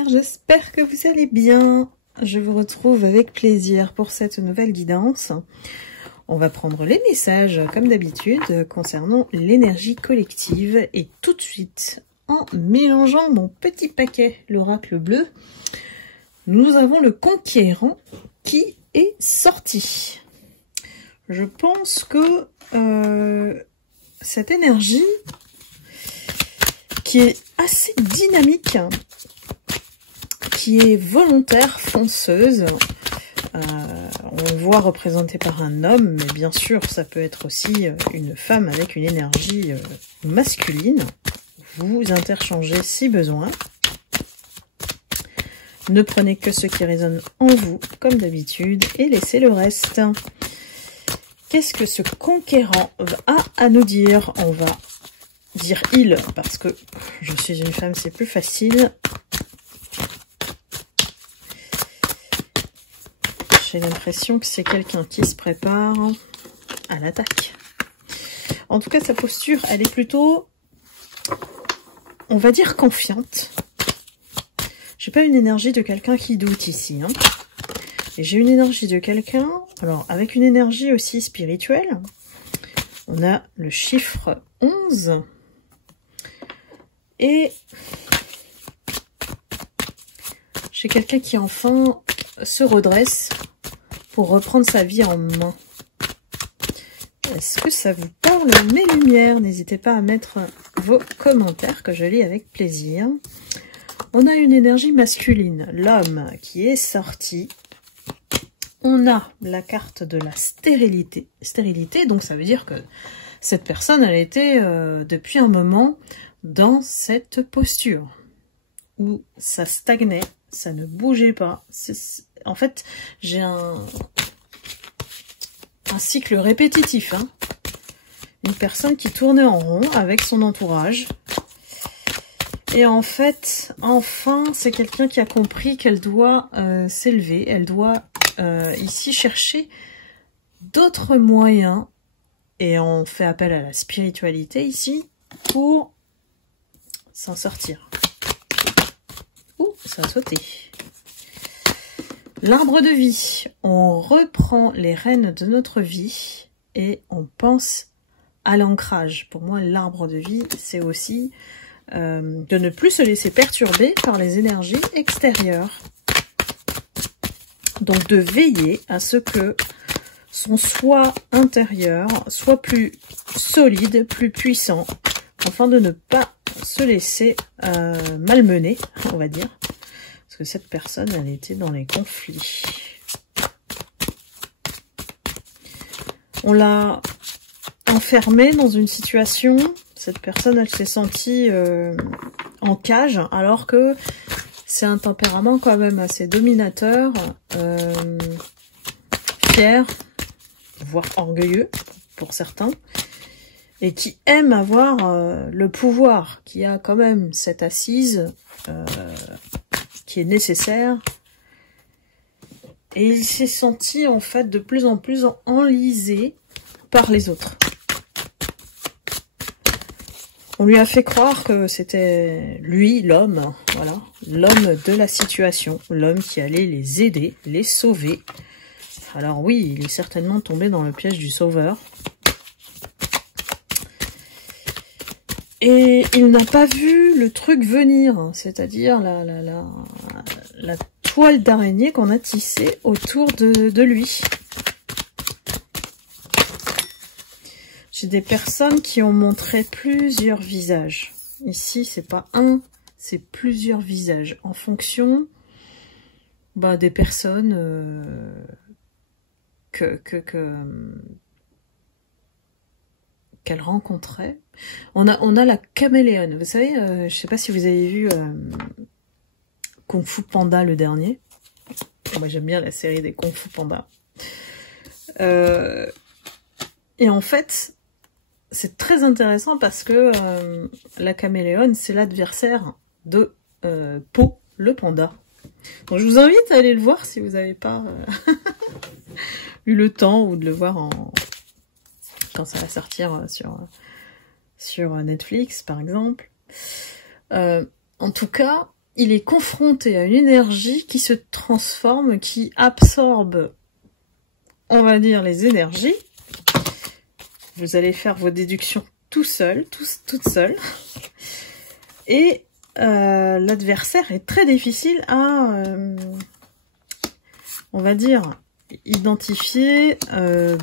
lumière, j'espère que vous allez bien. Je vous retrouve avec plaisir pour cette nouvelle guidance. On va prendre les messages comme d'habitude concernant l'énergie collective et tout de suite, en mélangeant mon petit paquet, l'oracle bleu, nous avons le conquérant qui est sorti. Je pense que cette énergie qui est assez dynamique, qui est volontaire, fonceuse, on voit représentée par un homme, mais bien sûr ça peut être aussi une femme avec une énergie masculine. Vous interchangez si besoin. Ne prenez que ce qui résonne en vous, comme d'habitude, et laissez le reste. Qu'est-ce que ce conquérant a à nous dire? On va dire il, parce que je suis une femme, c'est plus facile. J'ai l'impression que c'est quelqu'un qui se prépare à l'attaque. En tout cas, sa posture, elle est plutôt, on va dire, confiante. J'ai pas une énergie de quelqu'un qui doute ici, hein. Et j'ai une énergie de quelqu'un, alors avec une énergie aussi spirituelle. On a le chiffre 11. Et j'ai quelqu'un qui enfin se redresse pour reprendre sa vie en main. Est-ce que ça vous parle, mes lumières? N'hésitez pas à mettre vos commentaires que je lis avec plaisir. On a une énergie masculine, l'homme qui est sorti. On a la carte de la stérilité. Stérilité, donc ça veut dire que cette personne, elle était depuis un moment dans cette posture où ça stagnait, ça ne bougeait pas. En fait, j'ai un cycle répétitif, hein. Une personne qui tournait en rond avec son entourage. Et en fait, enfin, c'est quelqu'un qui a compris qu'elle doit s'élever. Elle doit ici chercher d'autres moyens. Et on fait appel à la spiritualité ici pour s'en sortir. Ouh, ça a sauté. L'arbre de vie. On reprend les rênes de notre vie et on pense à l'ancrage. Pour moi, l'arbre de vie, c'est aussi de ne plus se laisser perturber par les énergies extérieures. Donc de veiller à ce que son soi intérieur soit plus solide, plus puissant, afin de ne pas se laisser malmener, on va dire. Parce que cette personne, elle était dans les conflits. On l'a enfermée dans une situation. Cette personne, elle s'est sentie en cage, alors que c'est un tempérament quand même assez dominateur, fier, voire orgueilleux pour certains, et qui aime avoir le pouvoir, qui a quand même cette assise qui est nécessaire. Et il s'est senti en fait de plus en plus enlisé par les autres. On lui a fait croire que c'était lui, l'homme, voilà, l'homme de la situation, l'homme qui allait les aider, les sauver. Alors oui, il est certainement tombé dans le piège du sauveur. Et il n'a pas vu le truc venir, c'est-à-dire la toile d'araignée qu'on a tissée autour de lui. J'ai des personnes qui ont montré plusieurs visages. Ici, c'est pas un, c'est plusieurs visages. En fonction des personnes qu'elle rencontrait. On a la caméléone. Vous savez, je sais pas si vous avez vu Kung Fu Panda le dernier. Moi, j'aime bien la série des Kung Fu Panda. Et en fait, c'est très intéressant parce que la caméléone, c'est l'adversaire de Po, le panda. Donc je vous invite à aller le voir si vous n'avez pas eu le temps ou de le voir quand ça va sortir sur Netflix, par exemple. En tout cas, il est confronté à une énergie qui se transforme, qui absorbe, on va dire, les énergies. Vous allez faire vos déductions tout seul, toute seule. Et l'adversaire est très difficile à, on va dire, identifier,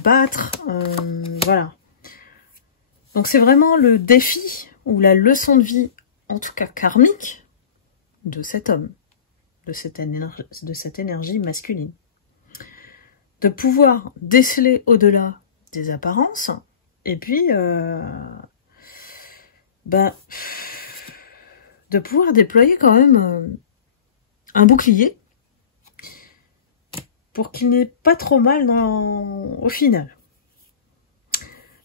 battre, voilà. Donc c'est vraiment le défi ou la leçon de vie, en tout cas karmique, de cet homme, de cette énergie masculine. De pouvoir déceler au-delà des apparences, et puis de pouvoir déployer quand même un bouclier pour qu'il n'ait pas trop mal au final.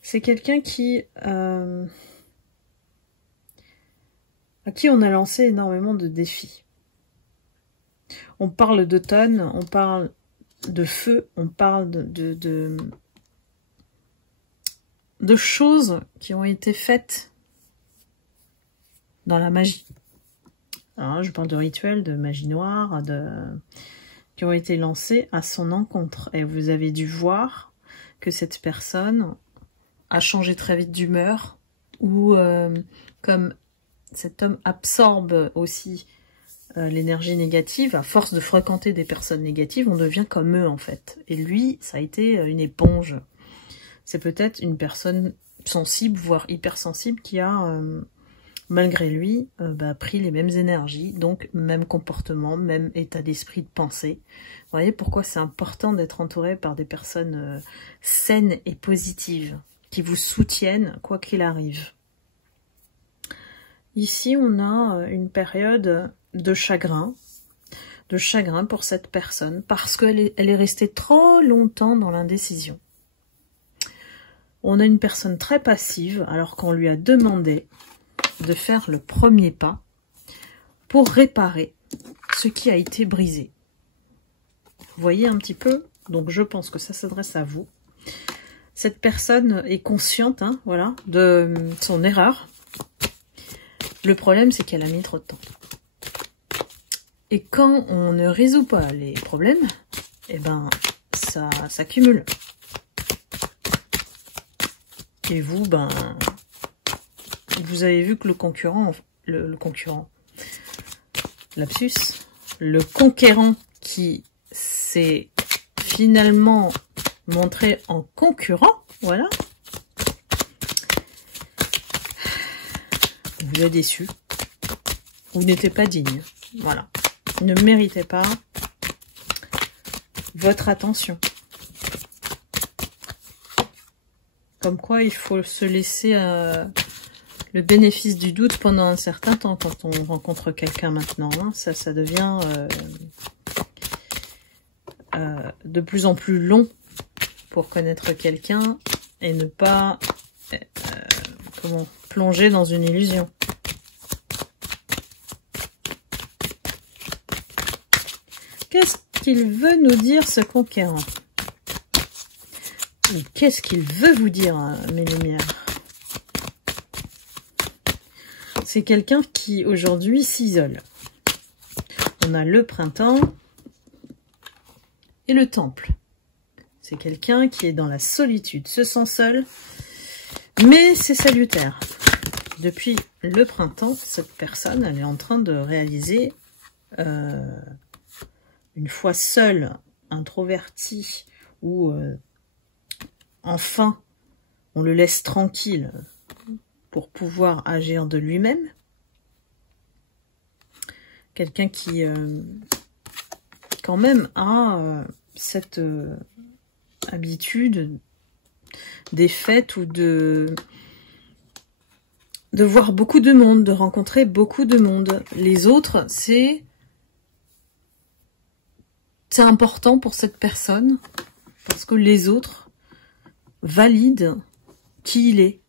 C'est quelqu'un à qui on a lancé énormément de défis. On parle d'automne, on parle de feu, on parle de choses qui ont été faites dans la magie. Alors, je parle de rituels, de magie noire, qui ont été lancés à son encontre. Et vous avez dû voir que cette personne a changé très vite d'humeur, ou comme cet homme absorbe aussi l'énergie négative, à force de fréquenter des personnes négatives, on devient comme eux en fait. Et lui, ça a été une éponge. C'est peut-être une personne sensible, voire hypersensible, qui a, malgré lui, pris les mêmes énergies, donc même comportement, même état d'esprit, de pensée. Vous voyez pourquoi c'est important d'être entouré par des personnes saines et positives, qui vous soutiennent quoi qu'il arrive. Ici, on a une période de chagrin pour cette personne, parce qu'elle est restée trop longtemps dans l'indécision. On a une personne très passive, alors qu'on lui a demandé de faire le premier pas pour réparer ce qui a été brisé. Vous voyez un petit peu? Donc je pense que ça s'adresse à vous. Cette personne est consciente, hein, voilà, de son erreur. Le problème, c'est qu'elle a mis trop de temps. Et quand on ne résout pas les problèmes, eh ben, ça s'accumule. Et vous, vous avez vu que le concurrent, le conquérant qui s'est finalement montré en concurrent, voilà, vous a déçu. Vous n'étiez pas digne, voilà. Vous ne méritez pas votre attention. Comme quoi, il faut se laisser le bénéfice du doute pendant un certain temps quand on rencontre quelqu'un maintenant. Hein. Ça devient de plus en plus long pour connaître quelqu'un et ne pas plonger dans une illusion. Qu'est-ce qu'il veut nous dire, ce conquérant? Qu'est-ce qu'il veut vous dire, mes lumières? C'est quelqu'un qui, aujourd'hui, s'isole. On a le printemps et le temple. C'est quelqu'un qui est dans la solitude, se sent seul, mais c'est salutaire. Depuis le printemps, cette personne, elle est en train de réaliser, une fois seule, introvertie, ou enfin, on le laisse tranquille pour pouvoir agir de lui-même. Quelqu'un qui, quand même, a cette habitude des fêtes ou de voir beaucoup de monde, de rencontrer beaucoup de monde. Les autres, c'est important pour cette personne, parce que les autres valident qui il est.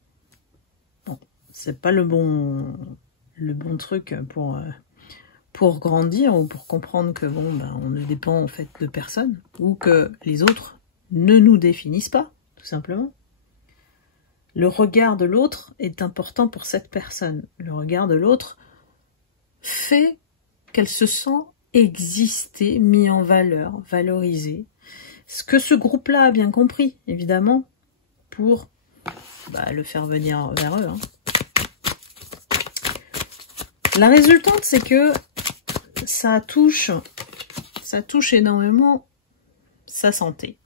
Bon, c'est pas le bon truc pour grandir ou pour comprendre que on ne dépend en fait de personne, ou que les autres ne nous définissent pas, tout simplement. Le regard de l'autre est important pour cette personne. Le regard de l'autre fait qu'elle se sent exister, mis en valeur, valorisée. Ce que ce groupe-là a bien compris, évidemment, pour le faire venir vers eux. Hein. La résultante, c'est que ça touche énormément sa santé.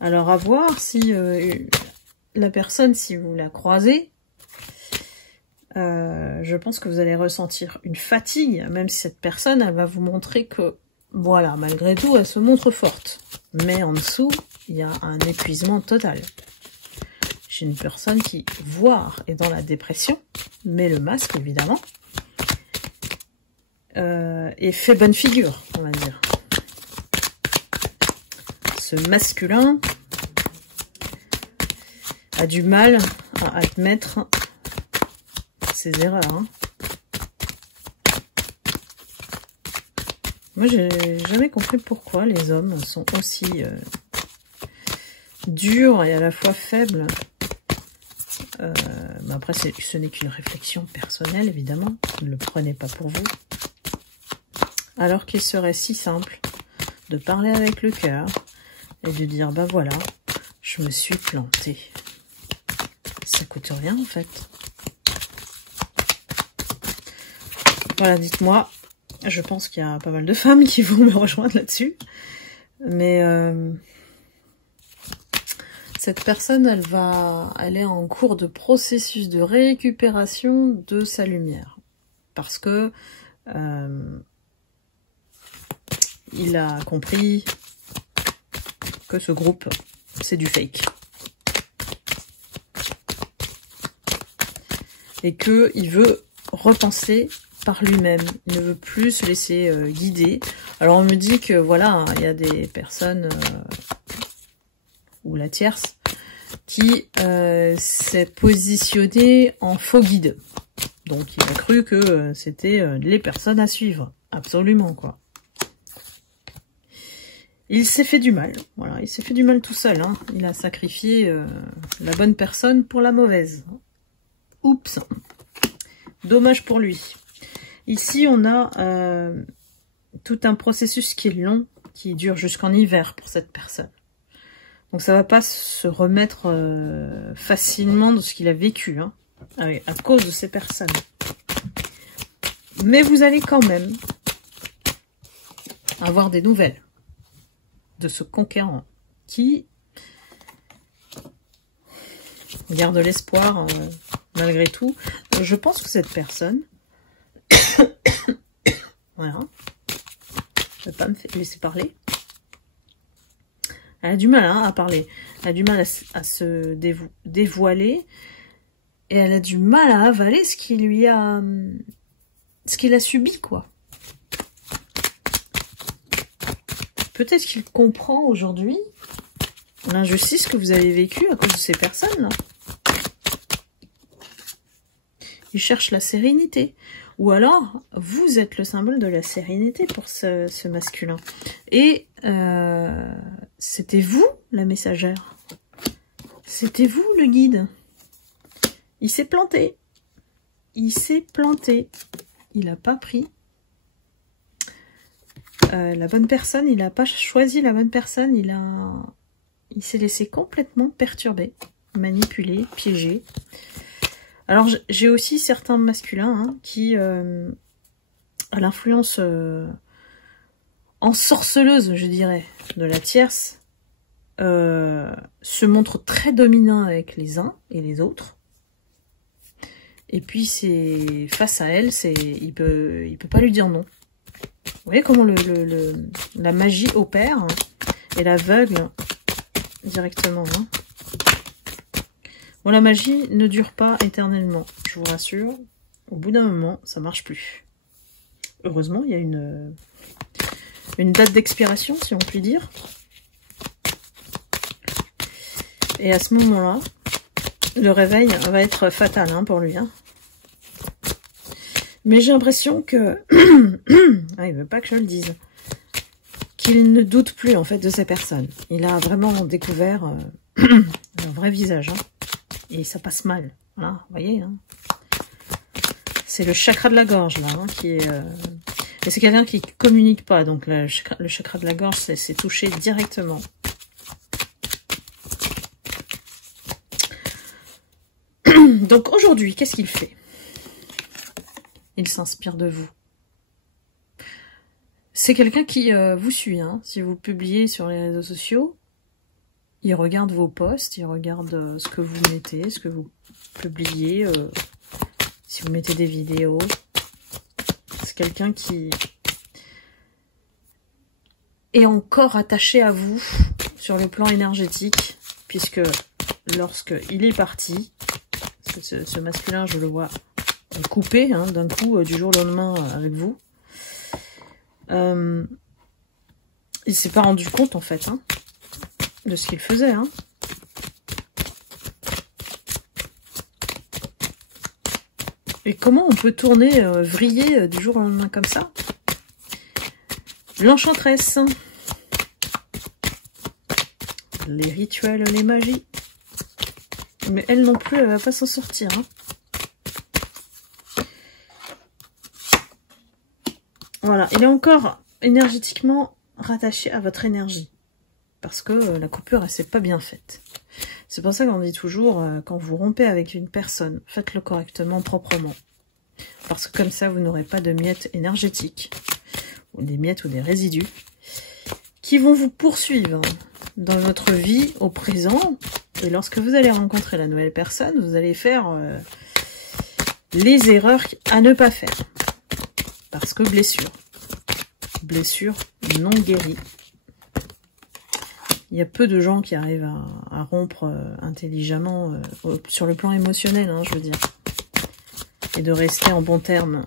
Alors à voir si la personne, si vous la croisez, je pense que vous allez ressentir une fatigue, même si cette personne, elle va vous montrer que, voilà, malgré tout, elle se montre forte. Mais en dessous, il y a un épuisement total. J'ai une personne qui, voire, est dans la dépression, met le masque, évidemment, et fait bonne figure, on va dire. Ce masculin a du mal à admettre ses erreurs. Hein. Moi, j'ai jamais compris pourquoi les hommes sont aussi durs et à la fois faibles. Mais après, ce n'est qu'une réflexion personnelle, évidemment. Ne le prenez pas pour vous. Alors qu'il serait si simple de parler avec le cœur et de dire, bah voilà, je me suis plantée. Ça coûte rien, en fait. Voilà, dites-moi. Je pense qu'il y a pas mal de femmes qui vont me rejoindre là-dessus. Mais cette personne, elle est en cours de processus de récupération de sa lumière. Parce que il a compris que ce groupe, c'est du fake. Et qu'il veut repenser par lui-même. Il ne veut plus se laisser guider. Alors on me dit que voilà, il y a des personnes, ou la tierce, qui s'est positionnée en faux guide. Donc il a cru que c'était les personnes à suivre. Absolument, quoi. Il s'est fait du mal. Voilà, il s'est fait du mal tout seul. Hein. Il a sacrifié la bonne personne pour la mauvaise. Oups. Dommage pour lui. Ici, on a tout un processus qui est long, qui dure jusqu'en hiver pour cette personne. Donc ça va pas se remettre facilement de ce qu'il a vécu, hein, à cause de ces personnes. Mais vous allez quand même avoir des nouvelles de ce conquérant qui garde l'espoir malgré tout. Je pense que cette personne, voilà, je ne vais pas me laisser parler. Elle a du mal à parler, elle a du mal à se dévoiler, et elle a du mal à avaler ce qu'il a subi, quoi. Peut-être qu'il comprend aujourd'hui l'injustice que vous avez vécue à cause de ces personnes-là. Il cherche la sérénité. Ou alors, vous êtes le symbole de la sérénité pour ce masculin. Et c'était vous, la messagère. C'était vous, le guide. Il s'est planté. Il s'est planté. Il n'a pas pris la bonne personne. Il n'a pas choisi la bonne personne. Il s'est laissé complètement perturber, manipuler, piéger. Alors, j'ai aussi certains masculins qui, à l'influence ensorceleuse, je dirais, de la tierce, se montrent très dominants avec les uns et les autres. Et puis, c'est face à elle, il peut pas lui dire non. Vous voyez comment la magie opère, hein, et l'aveugle directement, hein. Bon, la magie ne dure pas éternellement, je vous rassure. Au bout d'un moment, ça marche plus. Heureusement, il y a une date d'expiration, si on peut dire. Et à ce moment-là, le réveil va être fatal, hein, pour lui. Hein. Mais j'ai l'impression que... ah, il veut pas que je le dise. Qu'il ne doute plus, en fait, de ces personnes. Il a vraiment découvert leur vrai visage, hein. Et ça passe mal. Voilà, vous voyez, hein. C'est le chakra de la gorge, là, hein, qui est... Et c'est quelqu'un qui communique pas, donc le chakra de la gorge, c'est touché directement. Donc aujourd'hui, qu'est-ce qu'il fait? Il s'inspire de vous. C'est quelqu'un qui vous suit, hein. Si vous publiez sur les réseaux sociaux, il regarde vos posts, il regarde ce que vous mettez, ce que vous publiez, si vous mettez des vidéos. C'est quelqu'un qui est encore attaché à vous sur le plan énergétique, puisque lorsqu'il est parti, parce que ce masculin, je le vois coupé, hein, d'un coup, du jour au lendemain avec vous, il s'est pas rendu compte, en fait, hein, de ce qu'il faisait, hein. Et comment on peut tourner, vriller du jour au lendemain comme ça? L'enchanteresse. Les rituels, les magies. Mais elle non plus, elle va pas s'en sortir, hein. Voilà, il est encore énergétiquement rattaché à votre énergie. Parce que la coupure, elle s'est pas bien faite. C'est pour ça qu'on dit toujours, quand vous rompez avec une personne, faites-le correctement, proprement. Parce que comme ça, vous n'aurez pas de miettes énergétiques, ou des miettes ou des résidus, qui vont vous poursuivre dans votre vie au présent. Et lorsque vous allez rencontrer la nouvelle personne, vous allez faire les erreurs à ne pas faire. Parce que blessure. Blessure non guérie. Il y a peu de gens qui arrivent à rompre intelligemment sur le plan émotionnel, hein, je veux dire. Et de rester en bons termes.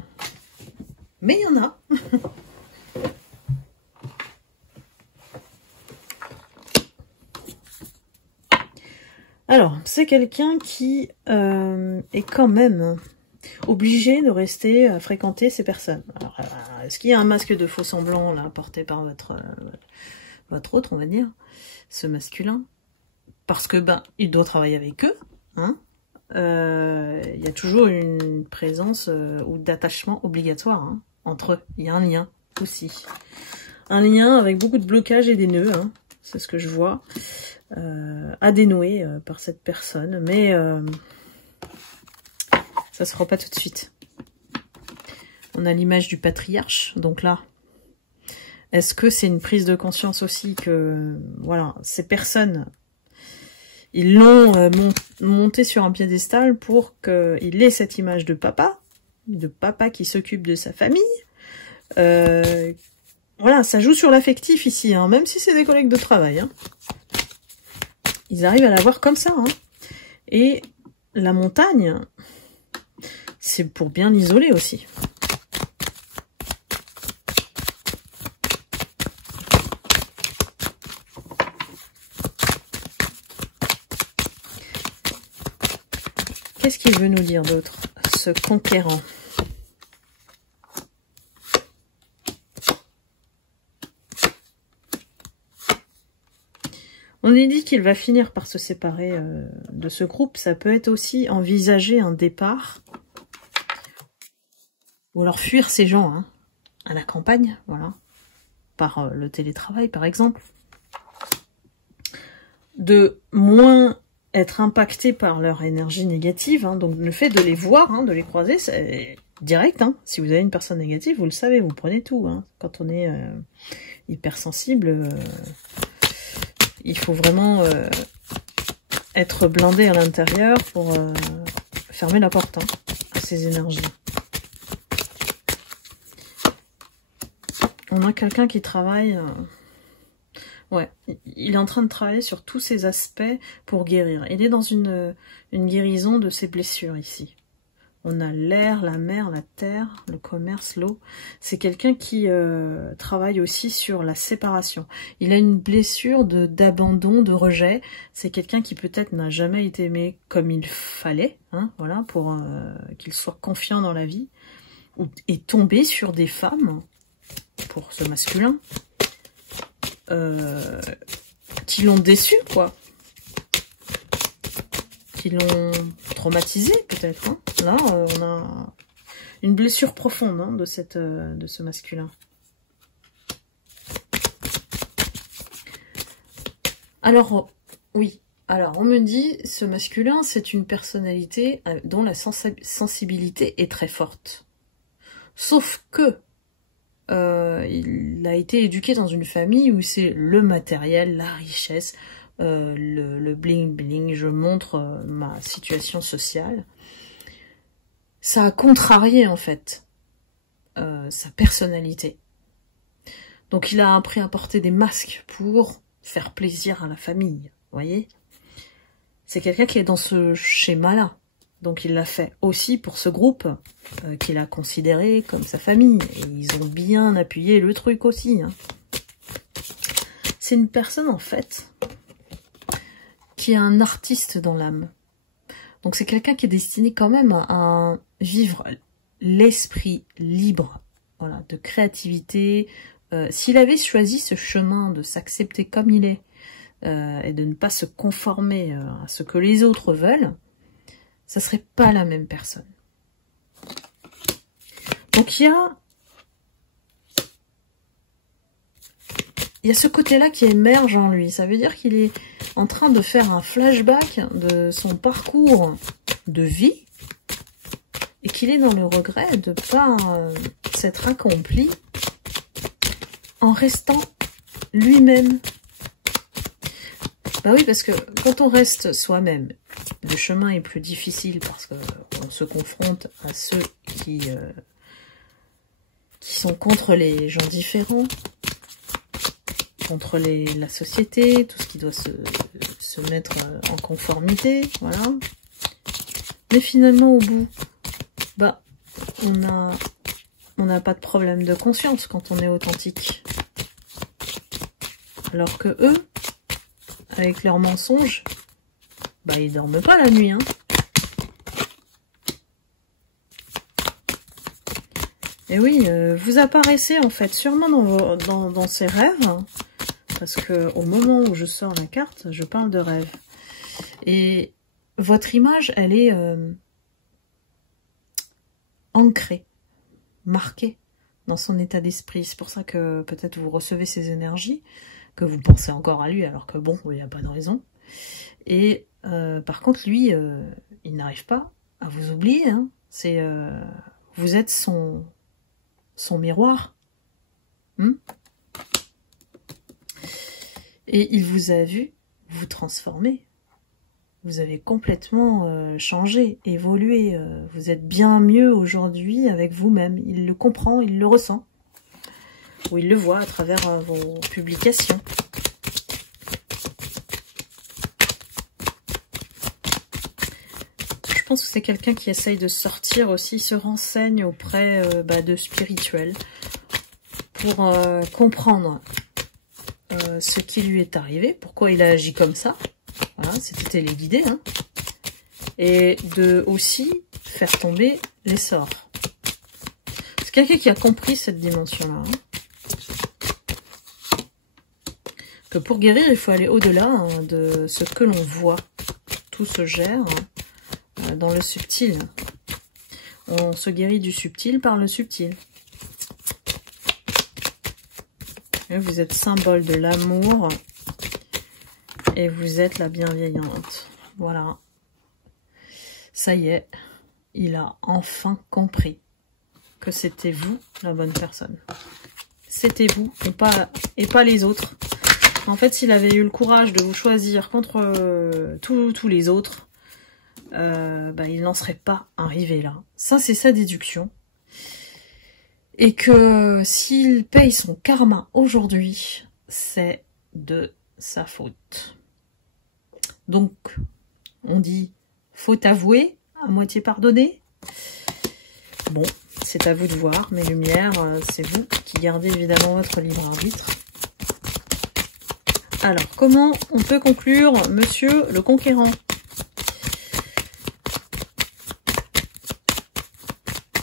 Mais il y en a. Alors, c'est quelqu'un qui est quand même obligé de rester à fréquenter ces personnes. Alors, est-ce qu'il y a un masque de faux semblant là porté par votre autre, on va dire, ce masculin? Parce que il doit travailler avec eux, hein. Il y a toujours une présence ou d'attachement obligatoire, hein, entre eux. Il y a un lien aussi. Un lien avec beaucoup de blocages et des nœuds, hein, c'est ce que je vois, à dénouer par cette personne. Mais ça se fera pas tout de suite. On a l'image du patriarche, donc là, est-ce que c'est une prise de conscience aussi que, voilà, ces personnes, ils l'ont monté sur un piédestal pour qu'il ait cette image de papa qui s'occupe de sa famille. Voilà, ça joue sur l'affectif ici, hein, même si c'est des collègues de travail. Hein. Ils arrivent à la voir comme ça. Hein. Et la montagne, c'est pour bien l'isoler aussi. Qu'est-ce qu'il veut nous dire d'autre, ce conquérant? On est dit qu'il va finir par se séparer de ce groupe. Ça peut être aussi envisager un départ. Ou alors fuir ces gens hein, à la campagne, voilà. Par le télétravail, par exemple. De moins être impacté par leur énergie négative. Hein, donc le fait de les voir, hein, de les croiser, c'est direct. Hein. Si vous avez une personne négative, vous le savez, vous prenez tout. Hein. Quand on est hypersensible, il faut vraiment être blindé à l'intérieur pour fermer la porte hein, à ces énergies. On a quelqu'un qui travaille... ouais, il est en train de travailler sur tous ces aspects pour guérir. Il est dans une guérison de ses blessures ici. On a l'air, la mer, la terre, le commerce, l'eau. C'est quelqu'un qui travaille aussi sur la séparation. Il a une blessure d'abandon, de rejet. C'est quelqu'un qui peut-être n'a jamais été aimé comme il fallait, hein, voilà, pour qu'il soit confiant dans la vie. Et tomber sur des femmes, pour ce masculin, qui l'ont déçu, quoi. Qui l'ont traumatisé, peut-être. Hein. Là, on a une blessure profonde hein, de ce masculin. Alors, oui. Alors, on me dit, ce masculin, c'est une personnalité dont la sensibilité est très forte. Sauf que, il a été éduqué dans une famille où c'est le matériel, la richesse, le bling-bling, je montre ma situation sociale. Ça a contrarié, en fait, sa personnalité. Donc, il a appris à porter des masques pour faire plaisir à la famille, vous voyez ? C'est quelqu'un qui est dans ce schéma-là. Donc il l'a fait aussi pour ce groupe qu'il a considéré comme sa famille. Et ils ont bien appuyé le truc aussi. Hein. C'est une personne en fait qui est un artiste dans l'âme. Donc c'est quelqu'un qui est destiné quand même à vivre l'esprit libre, voilà, de créativité. S'il avait choisi ce chemin de s'accepter comme il est, et de ne pas se conformer à ce que les autres veulent, ça serait pas la même personne. Donc il y a ce côté-là qui émerge en lui. Ça veut dire qu'il est en train de faire un flashback de son parcours de vie et qu'il est dans le regret de ne pas s'être accompli en restant lui-même. Bah oui, parce que quand on reste soi-même, le chemin est plus difficile parce qu'on se confronte à ceux qui sont contre les gens différents, contre la société, tout ce qui doit se mettre en conformité, voilà. Mais finalement, au bout, bah, on n'a pas de problème de conscience quand on est authentique. Alors que eux, avec leurs mensonges, bah ils dorment pas la nuit, hein. Et oui, vous apparaissez en fait sûrement dans ces rêves, hein, parce que au moment où je sors la carte, je parle de rêve. Et votre image, elle est ancrée, marquée dans son état d'esprit. C'est pour ça que peut-être vous recevez ces énergies, que vous pensez encore à lui, alors que bon, il n'y a pas de raison. Et par contre, lui, il n'arrive pas à vous oublier. Hein. Vous êtes son miroir. Et il vous a vu vous transformer. Vous avez complètement changé, évolué. Vous êtes bien mieux aujourd'hui avec vous-même. Il le comprend, il le ressent. Ou il le voit à travers vos publications. Je pense que c'est quelqu'un qui essaye de sortir aussi, se renseigne auprès de spirituels pour comprendre ce qui lui est arrivé, pourquoi il a agi comme ça. Voilà, c'était téléguidé, hein. Et de aussi faire tomber les sorts. C'est quelqu'un qui a compris cette dimension-là. Hein. Que pour guérir, il faut aller au-delà hein, de ce que l'on voit. Tout se gère dans le subtil. On se guérit du subtil par le subtil. Et vous êtes symbole de l'amour et vous êtes la bienveillante. Voilà. Ça y est, il a enfin compris que c'était vous la bonne personne. C'était vous et pas les autres. En fait, s'il avait eu le courage de vous choisir contre tous les autres, il n'en serait pas arrivé là. Ça, c'est sa déduction. Et que s'il paye son karma aujourd'hui, c'est de sa faute. Donc, on dit faute avouée, à moitié pardonnée. Bon, c'est à vous de voir. Mes lumières, c'est vous qui gardez évidemment votre libre arbitre. Alors, comment on peut conclure Monsieur le Conquérant?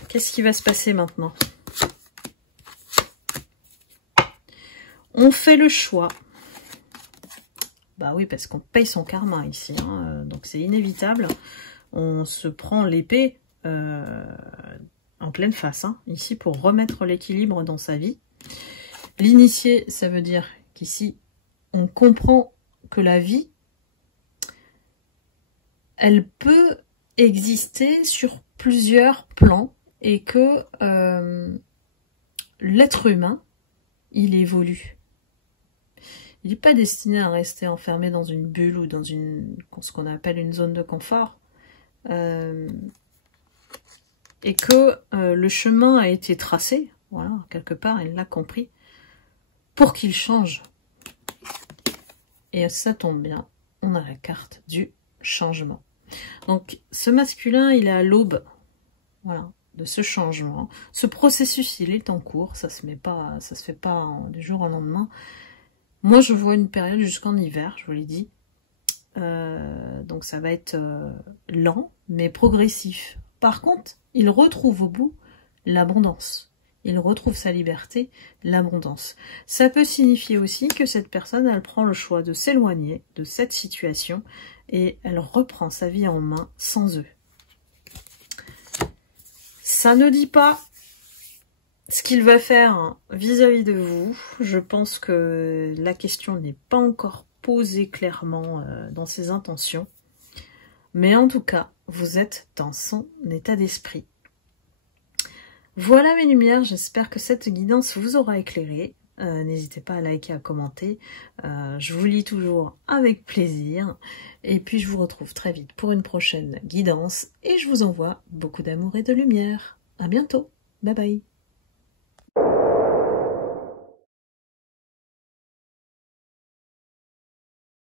Qu'est-ce qui va se passer maintenant? On fait le choix. Bah oui, parce qu'on paye son karma ici, hein, donc c'est inévitable. On se prend l'épée en pleine face, hein, ici pour remettre l'équilibre dans sa vie. L'initié, ça veut dire qu'ici, on comprend que la vie, elle peut exister sur plusieurs plans et que l'être humain, il évolue. Il n'est pas destiné à rester enfermé dans une bulle ou dans ce qu'on appelle une zone de confort. Et que le chemin a été tracé, voilà, quelque part, il l'a compris, pour qu'il change. Et ça tombe bien, on a la carte du changement. Donc, ce masculin, il est à l'aube, voilà, de ce changement. Ce processus, il est en cours, ça se fait pas du jour au lendemain. Moi, je vois une période jusqu'en hiver, je vous l'ai dit. Donc, ça va être lent, mais progressif. Par contre, il retrouve au bout l'abondance. Il retrouve sa liberté, l'abondance. Ça peut signifier aussi que cette personne, elle prend le choix de s'éloigner de cette situation et elle reprend sa vie en main sans eux. Ça ne dit pas ce qu'il va faire vis-à-vis de vous. Je pense que la question n'est pas encore posée clairement dans ses intentions. Mais en tout cas, vous êtes dans son état d'esprit. Voilà mes lumières, j'espère que cette guidance vous aura éclairé. N'hésitez pas à liker, à commenter. Je vous lis toujours avec plaisir. Et puis je vous retrouve très vite pour une prochaine guidance. Et je vous envoie beaucoup d'amour et de lumière. À bientôt. Bye bye.